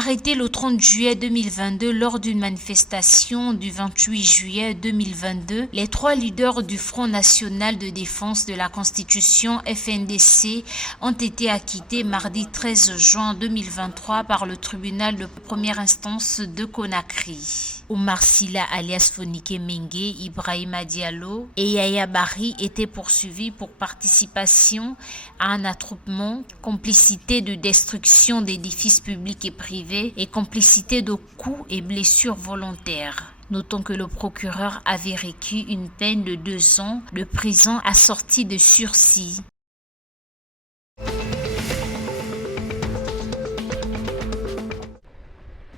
Arrêtés le 30 juillet 2022 lors d'une manifestation du 28 juillet 2022, les 3 leaders du Front national de défense de la Constitution FNDC ont été acquittés mardi 13 juin 2023 par le tribunal de première instance de Conakry. Oumar Silla alias Fonike Mengue, Ibrahima Diallo et Yaya Bari étaient poursuivis pour participation à un attroupement, complicité de destruction d'édifices publics et privés et complicité de coups et blessures volontaires. Notons que le procureur avait requis une peine de 2 ans de prison assortie de sursis.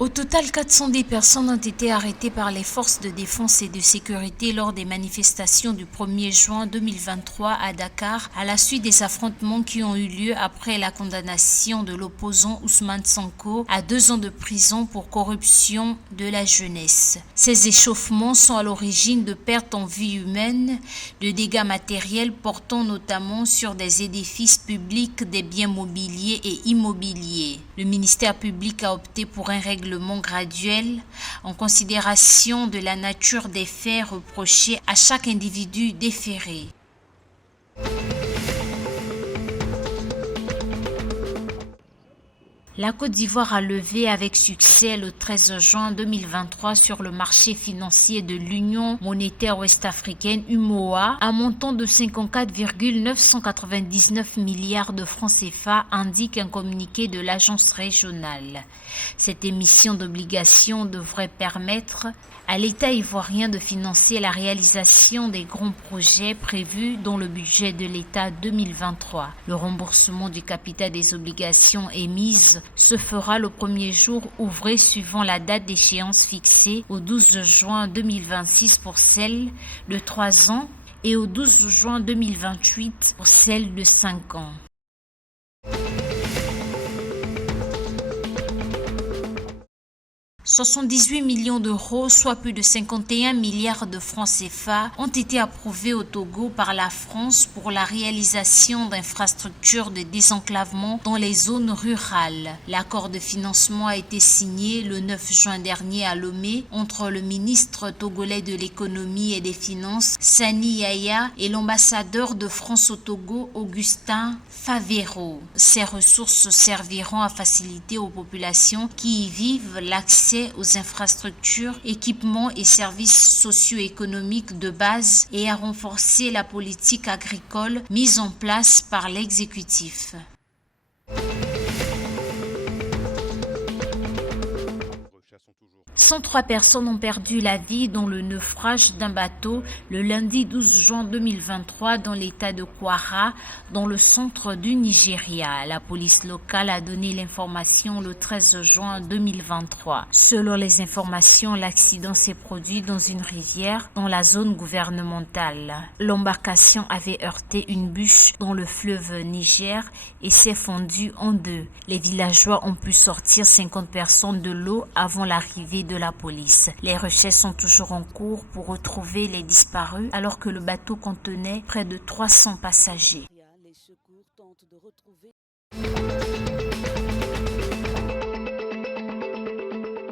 Au total, 410 personnes ont été arrêtées par les forces de défense et de sécurité lors des manifestations du 1er juin 2023 à Dakar, à la suite des affrontements qui ont eu lieu après la condamnation de l'opposant Ousmane Sonko à 2 ans de prison pour corruption de la jeunesse. Ces échauffements sont à l'origine de pertes en vie humaine, de dégâts matériels portant notamment sur des édifices publics, des biens mobiliers et immobiliers. Le ministère public a opté pour un règlement graduel en considération de la nature des faits reprochés à chaque individu déféré. La Côte d'Ivoire a levé avec succès le 13 juin 2023 sur le marché financier de l'Union monétaire ouest-africaine UMOA un montant de 54,999 milliards de francs CFA, indique un communiqué de l'agence régionale. Cette émission d'obligations devrait permettre à l'État ivoirien de financer la réalisation des grands projets prévus dans le budget de l'État 2023. Le remboursement du capital des obligations émises se fera le premier jour ouvré suivant la date d'échéance fixée au 12 juin 2026 pour celle de 3 ans et au 12 juin 2028 pour celle de 5 ans. 78 millions d'euros, soit plus de 51 milliards de francs CFA, ont été approuvés au Togo par la France pour la réalisation d'infrastructures de désenclavement dans les zones rurales. L'accord de financement a été signé le 9 juin dernier à Lomé entre le ministre togolais de l'économie et des finances, Sani Yaya, et l'ambassadeur de France au Togo, Augustin Favero. Ces ressources serviront à faciliter aux populations qui y vivent l'accès aux infrastructures, équipements et services socio-économiques de base et à renforcer la politique agricole mise en place par l'exécutif. 103 personnes ont perdu la vie dans le naufrage d'un bateau le lundi 12 juin 2023 dans l'état de Kwara, dans le centre du Nigeria. La police locale a donné l'information le 13 juin 2023. Selon les informations, l'accident s'est produit dans une rivière dans la zone gouvernementale. L'embarcation avait heurté une bûche dans le fleuve Niger et s'est fondue en 2. Les villageois ont pu sortir 50 personnes de l'eau avant l'arrivée de la police. Les recherches sont toujours en cours pour retrouver les disparus alors que le bateau contenait près de 300 passagers. Les secours tentent de retrouver